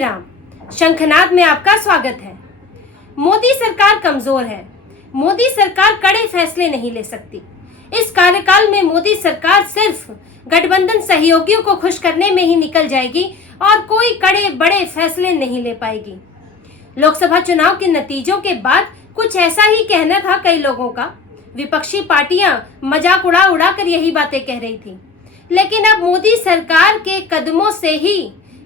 राम। शंखनाद में आपका स्वागत है। मोदी सरकार कमजोर है। मोदी सरकार कड़े फैसले नहीं ले सकती। इस कार्यकाल में मोदी सरकार सिर्फ गठबंधन सहयोगियों को खुश करने में ही निकल जाएगी और कोई कड़े बड़े फैसले नहीं ले पाएगी। लोकसभा चुनाव के नतीजों के बाद कुछ ऐसा ही कहना था कई लोगों का। विपक्षी पार्टियां मजाक उड़ा उड़ा कर यही बातें कह रही थी, लेकिन अब मोदी सरकार के कदमों से ही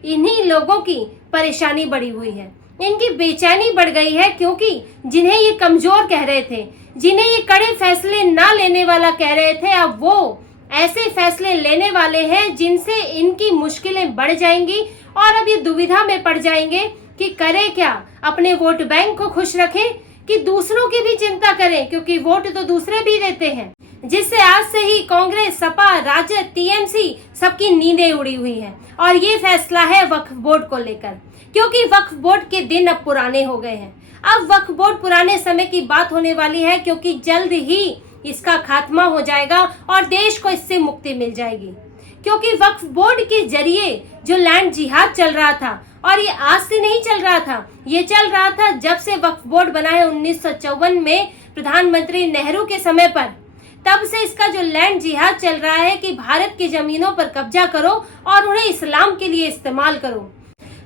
इन्हीं लोगों की परेशानी बढ़ी हुई है। इनकी बेचैनी बढ़ गई है, क्योंकि जिन्हें ये कमजोर कह रहे थे, जिन्हें ये कड़े फैसले ना लेने वाला कह रहे थे, अब वो ऐसे फैसले लेने वाले हैं जिनसे इनकी मुश्किलें बढ़ जाएंगी और अब ये दुविधा में पड़ जाएंगे कि करें क्या। अपने वोट बैंक को खुश रखें कि दूसरों की भी चिंता करें, क्योंकि वोट तो दूसरे भी देते हैं। जिससे आज से ही कांग्रेस, सपा, राजद, टीएमसी सबकी नींदें उड़ी हुई हैं। और ये फैसला है वक्फ बोर्ड को लेकर, क्योंकि वक्फ बोर्ड के दिन अब पुराने हो गए हैं। अब वक्फ बोर्ड पुराने समय की बात होने वाली है, क्योंकि जल्द ही इसका खात्मा हो जाएगा और देश को इससे मुक्ति मिल जाएगी। क्योंकि वक्फ बोर्ड के जरिए जो लैंड जिहाद चल रहा था, और ये आज से नहीं चल रहा था, ये चल रहा था जब से वक्फ बोर्ड बना है 1954 में प्रधानमंत्री नेहरू के समय पर। तब से इसका जो लैंड जिहाद चल रहा है कि भारत की जमीनों पर कब्जा करो और उन्हें इस्लाम के लिए इस्तेमाल करो।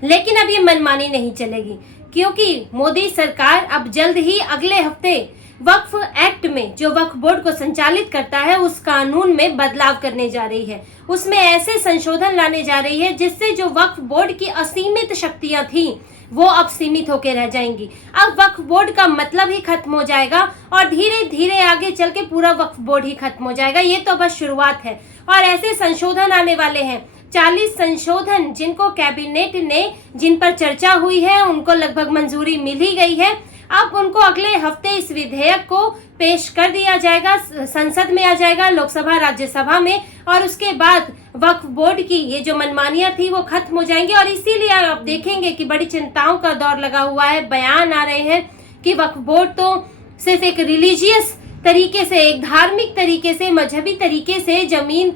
लेकिन अब ये मनमानी नहीं चलेगी, क्योंकि मोदी सरकार अब जल्द ही अगले हफ्ते वक्फ एक्ट में जो वक्फ बोर्ड को संचालित करता है उस कानून में बदलाव करने जा रही है। उसमें ऐसे संशोधन लाने जा रही है जिससे जो वक्फ बोर्ड की असीमित शक्तियां थी वो अब सीमित होकर रह जाएंगी। अब वक्फ बोर्ड का मतलब ही खत्म हो जाएगा और धीरे धीरे आगे चल के पूरा वक्फ बोर्ड ही खत्म हो जाएगा। ये तो बस शुरुआत है और ऐसे संशोधन आने वाले हैं। 40 संशोधन जिनको कैबिनेट ने, जिन पर चर्चा हुई है, उनको लगभग मंजूरी मिल ही गई है। अब उनको अगले हफ्ते इस विधेयक को पेश कर दिया जाएगा, संसद में आ जाएगा, लोकसभा राज्यसभा में, और उसके बाद वक्फ बोर्ड की ये जो मनमानियां थी वो खत्म हो जाएंगी। और इसीलिए आप देखेंगे कि बड़ी चिंताओं का दौर लगा हुआ है। बयान आ रहे हैं कि वक्फ बोर्ड तो सिर्फ एक रिलीजियस तरीके से, एक धार्मिक तरीके से, मजहबी तरीके से जमीन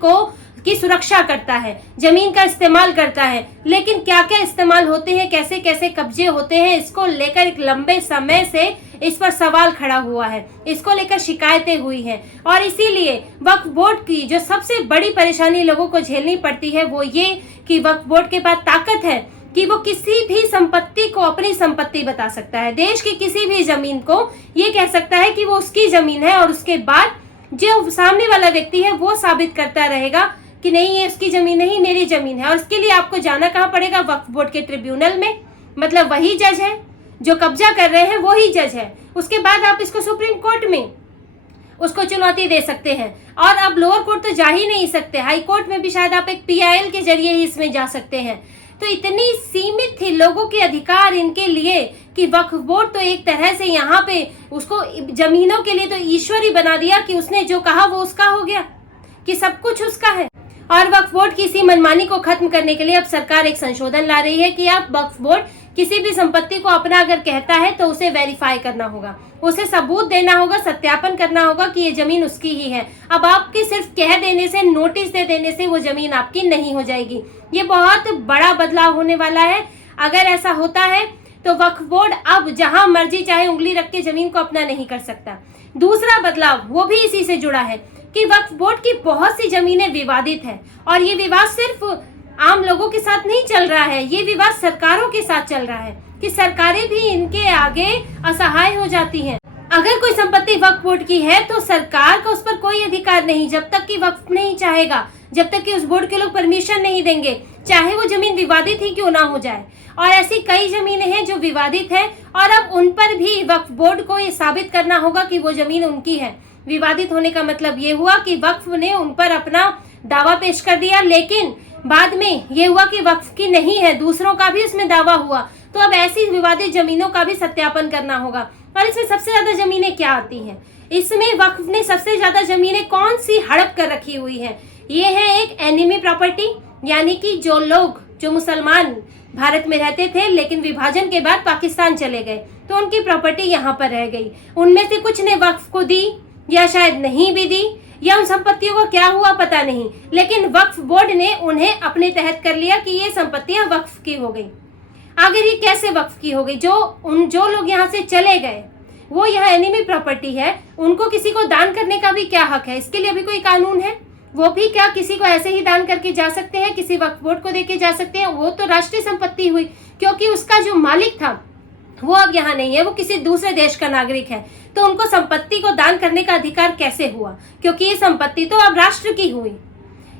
की सुरक्षा करता है, जमीन का इस्तेमाल करता है, लेकिन क्या क्या इस्तेमाल होते हैं, कैसे कैसे कब्जे होते हैं, इसको लेकर एक लंबे समय से इस पर सवाल खड़ा हुआ है, इसको लेकर शिकायतें हुई हैं। और इसीलिए वक्फ बोर्ड की जो सबसे बड़ी परेशानी लोगों को झेलनी पड़ती है वो ये कि वक्फ बोर्ड के पास ताकत है कि वो किसी भी संपत्ति को अपनी संपत्ति बता सकता है। देश की किसी भी जमीन को ये कह सकता है कि वो उसकी जमीन है, और उसके बाद जो सामने वाला व्यक्ति है वो साबित करता रहेगा कि नहीं, ये उसकी जमीन नहीं, मेरी जमीन है। और इसके लिए आपको जाना कहाँ पड़ेगा? वक्फ बोर्ड के ट्रिब्यूनल में। मतलब वही जज है जो कब्जा कर रहे हैं, वही जज है। उसके बाद आप इसको सुप्रीम कोर्ट में उसको चुनौती दे सकते हैं, और अब लोअर कोर्ट तो जा ही नहीं सकते, हाई कोर्ट में भी शायद आप एक PIL के जरिए ही इसमें जा सकते हैं। तो इतनी सीमित थी लोगों के अधिकार इनके लिए कि वक्फ बोर्ड तो एक तरह से यहाँ पे उसको जमीनों के लिए तो ईश्वर ही बना दिया कि उसने जो कहा वो उसका हो गया, कि सब कुछ उसका है। और वक्फ बोर्ड की इसी मनमानी को खत्म करने के लिए अब सरकार एक संशोधन ला रही है कि आप वक्फ बोर्ड किसी भी संपत्ति को अपना अगर कहता है तो उसे वेरीफाई करना होगा, उसे सबूत देना होगा, सत्यापन करना होगा कि ये जमीन उसकी ही है। अब आपके सिर्फ कह देने से, नोटिस दे देने से वो जमीन आपकी नहीं हो जाएगी। ये बहुत बड़ा बदलाव होने वाला है। अगर ऐसा होता है तो वक्फ बोर्ड अब जहां मर्जी चाहे उंगली रख के जमीन को अपना नहीं कर सकता। दूसरा बदलाव वो भी इसी से जुड़ा है कि वक्फ बोर्ड की बहुत सी जमीनें विवादित है, और ये विवाद सिर्फ आम लोगों के साथ नहीं चल रहा है, ये विवाद सरकारों के साथ चल रहा है कि सरकारें भी इनके आगे असहाय हो जाती हैं। अगर कोई संपत्ति वक्फ बोर्ड की है तो सरकार का उस पर कोई अधिकार नहीं, जब तक कि वक्फ नहीं चाहेगा, जब तक कि उस बोर्ड के लोग परमिशन नहीं देंगे, चाहे वो जमीन विवादित ही क्यों ना हो जाए। और ऐसी कई जमीनें हैं जो विवादित है, और अब उन पर भी वक्फ बोर्ड को ये साबित करना होगा कि वो जमीन उनकी है। विवादित होने का मतलब ये हुआ कि वक्फ ने उन पर अपना दावा पेश कर दिया, लेकिन बाद में ये हुआ कि वक्फ की नहीं है, दूसरों का भी उसमें दावा हुआ। तो अब ऐसी विवादित जमीनों का भी सत्यापन करना होगा। और इसमें सबसे ज्यादा जमीनें क्या आती हैं? इसमें वक्फ ने सबसे ज्यादा जमीनें कौन सी हड़प कर रखी हुई है? ये है एक एनिमी प्रॉपर्टी, यानी कि जो मुसलमान भारत में रहते थे लेकिन विभाजन के बाद पाकिस्तान चले गए, तो उनकी प्रॉपर्टी यहाँ पर रह गई। उनमें से कुछ ने वक्फ को दी या शायद नहीं भी दी, या उन संपत्तियों का क्या हुआ पता नहीं, लेकिन वक्फ बोर्ड ने उन्हें अपने तहत कर लिया कि ये संपत्तियां वक्फ की हो गई। आखिर ये कैसे वक्फ की हो गई? जो लोग यहाँ से चले गए वो यहाँ एनिमी प्रॉपर्टी है, उनको किसी को दान करने का भी क्या हक है? इसके लिए भी कोई कानून है? वो भी क्या किसी को ऐसे ही दान करके जा सकते हैं, किसी वक्फ बोर्ड को देके जा सकते हैं? वो तो राष्ट्रीय संपत्ति हुई, क्योंकि उसका जो मालिक था वो अब यहाँ नहीं है, वो किसी दूसरे देश का नागरिक है, तो उनको संपत्ति को दान करने का अधिकार कैसे हुआ? क्योंकि ये संपत्ति तो अब राष्ट्र की हुई,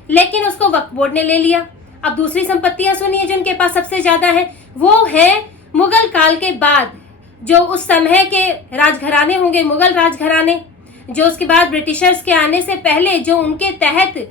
लेकिन उसको वक्फ बोर्ड ने ले लिया। अब दूसरी संपत्तियां सुनिए जो उनके पास सबसे ज्यादा है, वो है मुगल काल के बाद जो उस समय के राजघराने होंगे, मुगल राजघराने, जो उसके बाद ब्रिटिशर्स के आने से पहले जो उनके तहत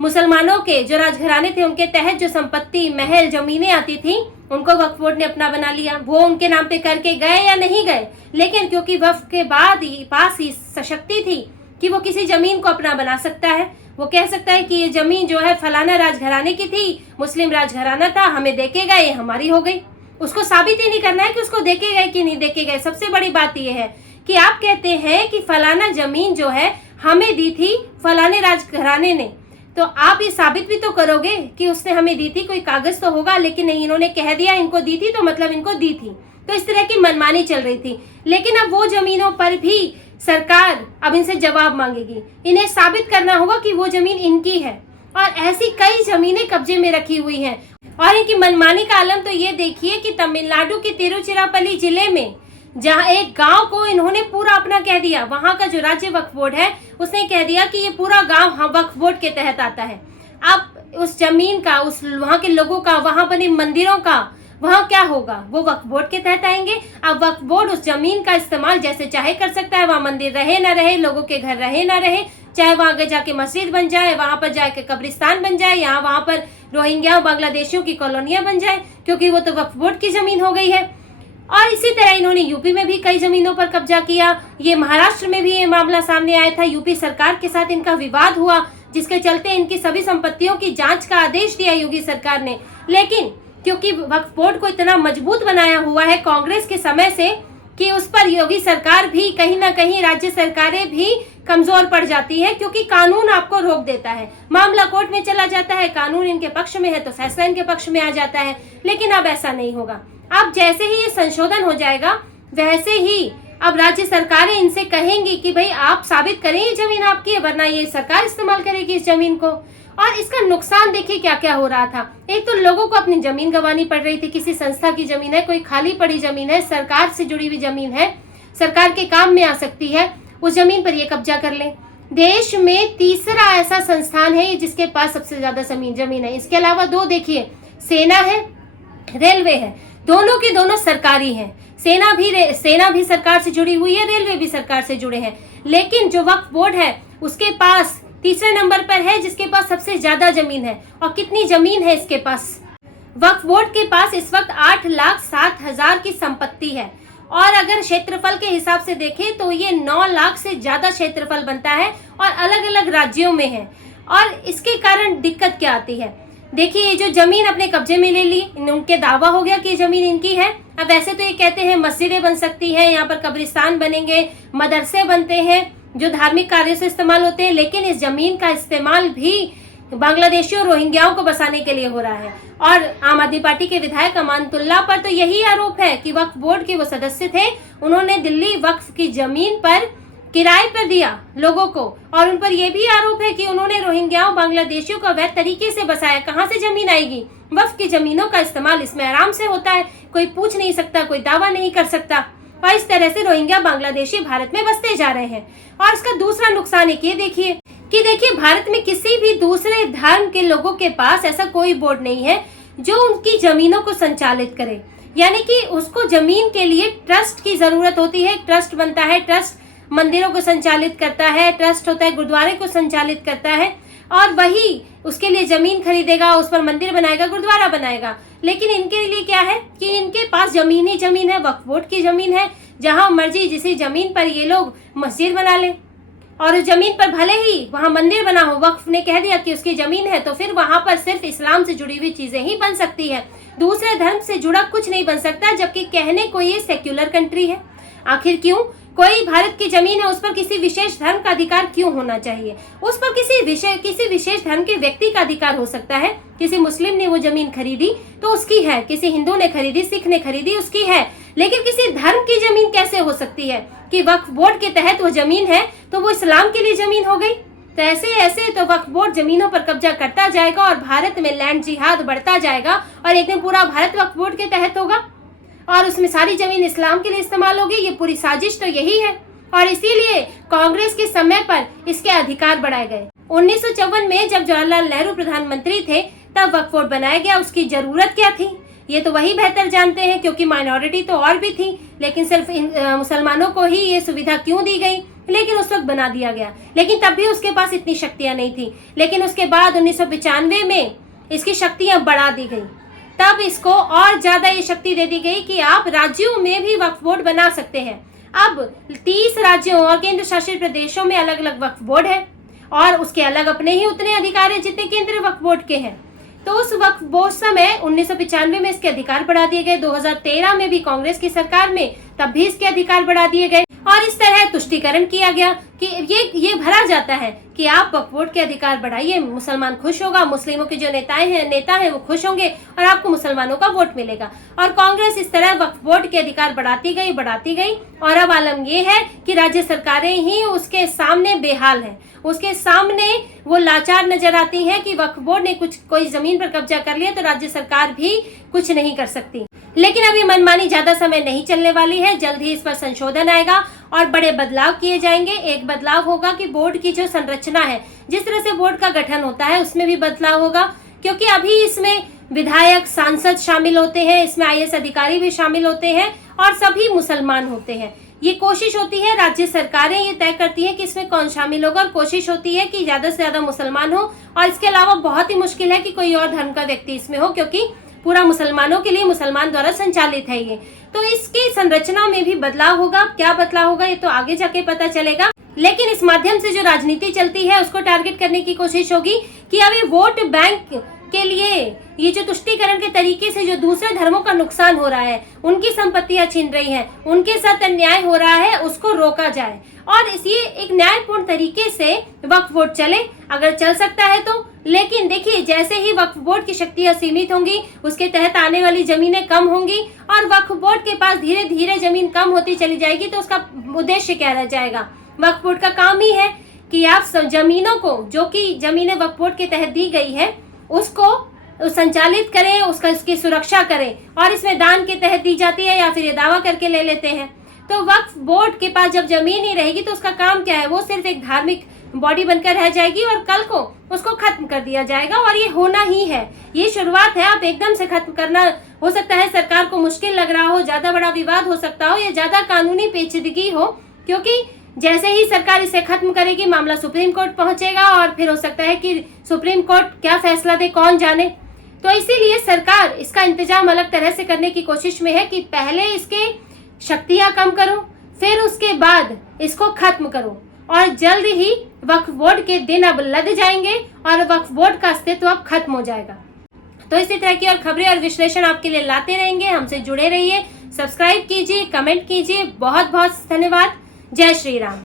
मुसलमानों के जो राजघराने थे उनके तहत जो संपत्ति, महल, जमीनें आती थी, उनको वक्फ बोर्ड ने अपना बना लिया। वो उनके नाम पे करके गए या नहीं गए, लेकिन क्योंकि वक्फ के बाद ही पास ही सशक्ति थी कि वो किसी जमीन को अपना बना सकता है। वो कह सकता है कि ये जमीन जो है फलाना राजघराने की थी, मुस्लिम राजघराना था, हमें देके गए, हमारी हो गई। उसको साबित ही नहीं करना है कि उसको देके गए कि नहीं देके गए। सबसे बड़ी बात यह है कि आप कहते हैं कि फलाना जमीन जो है हमें दी थी फलाने राजघराने ने, तो आप ये साबित भी तो करोगे कि उसने हमें दी थी, कोई कागज तो होगा। लेकिन नहीं, इन्होंने कह दिया इनको दी थी तो मतलब इनको दी थी। तो इस तरह की मनमानी चल रही थी। लेकिन अब वो जमीनों पर भी सरकार अब इनसे जवाब मांगेगी, इन्हें साबित करना होगा कि वो जमीन इनकी है। और ऐसी कई जमीनें कब्जे में रखी हुई हैं। और इनकी मनमानी का आलम तो ये देखिए कि तमिलनाडु के तिरुचिरापल्ली जिले में जहाँ एक गांव को इन्होंने पूरा अपना कह दिया, वहां का जो राज्य वक्फ बोर्ड है उसने कह दिया कि ये पूरा गांव वक्फ बोर्ड के तहत आता है। अब उस जमीन का, उस वहां के लोगों का, वहां बने मंदिरों का, वहां क्या होगा? वो वक्फ बोर्ड के तहत आएंगे। अब वक्फ बोर्ड उस जमीन का इस्तेमाल जैसे चाहे कर सकता है। वहां मंदिर रहे ना रहे, लोगों के घर रहे ना रहे, चाहे वहां आगे जाके मस्जिद बन जाए, वहां पर जाके कब्रिस्तान बन जाए, यहाँ वहां पर रोहिंग्या बांग्लादेशियों की कॉलोनियां बन जाए, क्योंकि वो तो वक्फ बोर्ड की जमीन हो गई है। और इसी तरह इन्होंने यूपी में भी कई जमीनों पर कब्जा किया। ये महाराष्ट्र में भी ये मामला सामने आया था। यूपी सरकार के साथ इनका विवाद हुआ, जिसके चलते इनकी सभी संपत्तियों की जांच का आदेश दिया योगी सरकार ने। लेकिन क्योंकि वक्फ बोर्ड को इतना मजबूत बनाया हुआ है कांग्रेस के समय से कि उस पर योगी सरकार भी कहीं ना कहीं, राज्य सरकारें भी कमजोर पड़ जाती है, क्योंकि कानून आपको रोक देता है। मामला कोर्ट में चला जाता है, कानून इनके पक्ष में है तो फैसला इनके पक्ष में आ जाता है। लेकिन अब ऐसा नहीं होगा। अब जैसे ही ये संशोधन हो जाएगा वैसे ही अब राज्य सरकारें इनसे कहेंगी कि भाई आप साबित करें ये जमीन आपकी है, वरना ये सरकार इस्तेमाल करेगी इस जमीन को। और इसका नुकसान देखिए क्या क्या हो रहा था। एक तो लोगों को अपनी जमीन गंवानी पड़ रही थी, किसी संस्था की जमीन है, कोई खाली पड़ी जमीन है, सरकार से जुड़ी हुई जमीन है, सरकार के काम में आ सकती है, उस जमीन पर ये कब्जा कर ले। देश में तीसरा ऐसा संस्थान है जिसके पास सबसे ज्यादा जमीन है। इसके अलावा दो देखिए, सेना है, रेलवे है, दोनों की दोनों सरकारी हैं। सेना भी सरकार से जुड़ी हुई है, रेलवे भी सरकार से जुड़े हैं। लेकिन जो वक्फ बोर्ड है उसके पास तीसरे नंबर पर है, जिसके पास सबसे ज्यादा जमीन है। और कितनी जमीन है इसके पास? वक्फ बोर्ड के पास इस वक्त 8,07,000 की संपत्ति है। और अगर क्षेत्रफल के हिसाब से देखें तो ये 9 लाख से ज्यादा क्षेत्रफल बनता है और अलग अलग राज्यों में है। और इसके कारण दिक्कत क्या आती है? देखिए, ये जो जमीन अपने कब्जे में ले ली, उनके दावा हो गया कि ये जमीन इनकी है। अब वैसे तो ये कहते हैं मस्जिदें बन सकती हैं, यहाँ पर कब्रिस्तान बनेंगे, मदरसे बनते हैं जो धार्मिक कार्यों से इस्तेमाल होते हैं, लेकिन इस जमीन का इस्तेमाल भी बांग्लादेशियों और रोहिंग्याओं को बसाने के लिए हो रहा है। और आम आदमी पार्टी के विधायक अमानतुल्लाह पर तो यही आरोप है कि वक्फ बोर्ड के वो सदस्य थे, उन्होंने दिल्ली वक्फ की जमीन पर किराए पर दिया लोगों को। और उन पर यह भी आरोप है कि उन्होंने रोहिंग्याओं बांग्लादेशियों को अवैध तरीके से बसाया। कहाँ से जमीन आएगी? वक्फ की जमीनों का इस्तेमाल इसमें आराम से होता है, कोई पूछ नहीं सकता, कोई दावा नहीं कर सकता। और इस तरह से रोहिंग्या बांग्लादेशी भारत में बसते जा रहे हैं। और इसका दूसरा नुकसान एक ये देखिए कि भारत में किसी भी दूसरे धर्म के लोगों के पास ऐसा कोई बोर्ड नहीं है जो उनकी जमीनों को संचालित करे। यानी कि उसको जमीन के लिए ट्रस्ट की जरूरत होती है। ट्रस्ट बनता है, ट्रस्ट मंदिरों को संचालित करता है, ट्रस्ट होता है गुरुद्वारे को संचालित करता है, और वही उसके लिए जमीन खरीदेगा, उस पर मंदिर बनाएगा, गुरुद्वारा बनाएगा। लेकिन इनके लिए क्या है कि इनके पास जमीन ही जमीन है, वक्फ बोर्ड की जमीन है, जहां मर्जी जिस जमीन पर ये लोग मस्जिद बना ले। और उस जमीन पर भले ही वहां मंदिर बना हो, वक्फ ने कह दिया कि उसकी जमीन है, तो फिर वहां पर सिर्फ इस्लाम से जुड़ी हुई चीजें ही बन सकती है, दूसरे धर्म से जुड़ा कुछ नहीं बन सकता। जबकि कहने को ये सेक्युलर कंट्री है। आखिर क्यों? कोई भारत की जमीन है, उस पर किसी विशेष धर्म का अधिकार क्यों होना चाहिए? उस पर किसी विशेष धर्म के व्यक्ति का अधिकार हो सकता है। किसी मुस्लिम ने वो जमीन खरीदी तो उसकी है, किसी हिंदू ने खरीदी, सिख ने खरीदी, उसकी है, लेकिन किसी धर्म की जमीन कैसे हो सकती है कि वक्फ बोर्ड के तहत वो जमीन है तो वो इस्लाम के लिए जमीन हो गई? तो ऐसे तो वक्फ बोर्ड जमीनों पर कब्जा करता जाएगा और भारत में लैंड जिहाद बढ़ता जाएगा और एक दिन पूरा भारत वक्फ बोर्ड के तहत होगा और उसमें सारी जमीन इस्लाम के लिए इस्तेमाल होगी। ये पूरी साजिश तो यही है और इसीलिए कांग्रेस के समय पर इसके अधिकार बढ़ाए गए। 1954 में जब जवाहरलाल नेहरू प्रधानमंत्री थे तब वक्फ बोर्ड बनाया गया। उसकी जरूरत क्या थी ये तो वही बेहतर जानते हैं, क्योंकि माइनॉरिटी तो और भी थी, लेकिन सिर्फ मुसलमानों को ही ये सुविधा क्यों दी गई? लेकिन उस वक्त बना दिया गया, लेकिन तब भी उसके पास इतनी शक्तियां नहीं थी। लेकिन उसके बाद 1995 में इसकी शक्तियां बढ़ा दी गई। तब इसको और ज्यादा ये शक्ति दे दी गई कि आप राज्यों में भी वक्फ बोर्ड बना सकते हैं। अब 30 राज्यों और केंद्र शासित प्रदेशों में अलग अलग वक्फ बोर्ड है और उसके अलग अपने ही उतने अधिकार है जितने केंद्रीय वक्फ बोर्ड के हैं। तो उस वक्फ बोर्ड समय 1995 में इसके अधिकार बढ़ा दिए गए। 2013 में भी कांग्रेस की सरकार में तब भी इसके अधिकार बढ़ा दिए गए और इस तरह तुष्टीकरण किया गया कि ये भरा जाता है कि आप वक्फ बोर्ड के अधिकार बढ़ाइए, मुसलमान खुश होगा, मुस्लिमों के जो नेता हैं वो खुश होंगे और आपको मुसलमानों का वोट मिलेगा। और कांग्रेस इस तरह वक्फ बोर्ड के अधिकार बढ़ाती गई और अब आलम ये है कि राज्य सरकारें ही उसके सामने बेहाल हैं, उसके सामने वो लाचार नजर आती हैं कि वक्फ बोर्ड ने कोई जमीन पर कब्जा कर लिया तो राज्य सरकार भी कुछ नहीं कर सकती। लेकिन अभी मनमानी ज्यादा समय नहीं चलने वाली है, जल्द ही इस पर संशोधन आएगा और बड़े बदलाव किए जाएंगे। एक बदलाव होगा कि बोर्ड की जो संरचना है, जिस तरह से बोर्ड का गठन होता है उसमें भी बदलाव होगा, क्योंकि अभी इसमें विधायक, सांसद शामिल होते हैं, इसमें IAS अधिकारी भी शामिल होते हैं और सभी मुसलमान होते हैं। ये कोशिश होती है, राज्य सरकारें ये तय करती हैं कि इसमें कौन शामिल होगा और कोशिश होती है कि ज्यादा से ज्यादा मुसलमान हो और इसके अलावा बहुत ही मुश्किल है कि कोई और धर्म का व्यक्ति इसमें हो, क्योंकि पूरा मुसलमानों के लिए मुसलमान द्वारा संचालित है ये। तो इसकी संरचना में भी बदलाव होगा। क्या बदलाव होगा ये तो आगे जाके पता चलेगा, लेकिन इस माध्यम से जो राजनीति चलती है उसको टारगेट करने की कोशिश होगी कि अभी वोट बैंक के लिए ये जो तुष्टीकरण के तरीके से जो दूसरे धर्मों का नुकसान हो रहा है, उनकी संपत्तियां छीन रही हैं, उनके साथ अन्याय हो रहा है, उसको रोका जाए और ये एक न्यायपूर्ण तरीके से वक्फ बोर्ड चले, अगर चल सकता है तो। लेकिन देखिए, जैसे ही वक्फ बोर्ड की शक्तियां सीमित होंगी, उसके तहत आने वाली जमीनें कम होंगी और वक्फ बोर्ड के पास धीरे धीरे जमीन कम होती चली जाएगी, तो उसका उद्देश्य क्या रह जाएगा? वक्फ बोर्ड का काम ही है कि आप जमीनों को, जो कि जमीनें वक्फ बोर्ड के तहत दी गई है, उसको संचालित करें, उसकी सुरक्षा करें। और इसमें दान के तहत दी जाती है या फिर ये दावा करके ले लेते हैं। तो वक्फ बोर्ड के पास जब जमीन ही रहेगी तो उसका काम क्या है? वो सिर्फ एक धार्मिक बॉडी बनकर रह जाएगी और कल को उसको खत्म कर दिया जाएगा और ये होना ही है। ये शुरुआत है, आप एकदम से खत्म करना हो सकता है सरकार को मुश्किल लग रहा हो, ज्यादा बड़ा विवाद हो सकता हो या ज्यादा कानूनी पेचीदगी हो, क्योंकि जैसे ही सरकार इसे खत्म करेगी मामला सुप्रीम कोर्ट पहुंचेगा और फिर हो सकता है कि सुप्रीम कोर्ट क्या फैसला दे, कौन जाने। तो इसीलिए सरकार इसका इंतजाम अलग तरह से करने की कोशिश में है कि पहले इसके शक्तियां कम करो, फिर उसके बाद इसको खत्म करो और जल्द ही वक्फ बोर्ड के दिन अब लद जाएंगे और वक्फ बोर्ड का अस्तित्व अब खत्म हो जाएगा। तो इसी तरह की और खबरें और विश्लेषण आपके लिए लाते रहेंगे। हमसे जुड़े रहिए, सब्सक्राइब कीजिए, कमेंट कीजिए। बहुत बहुत धन्यवाद। जय श्री राम।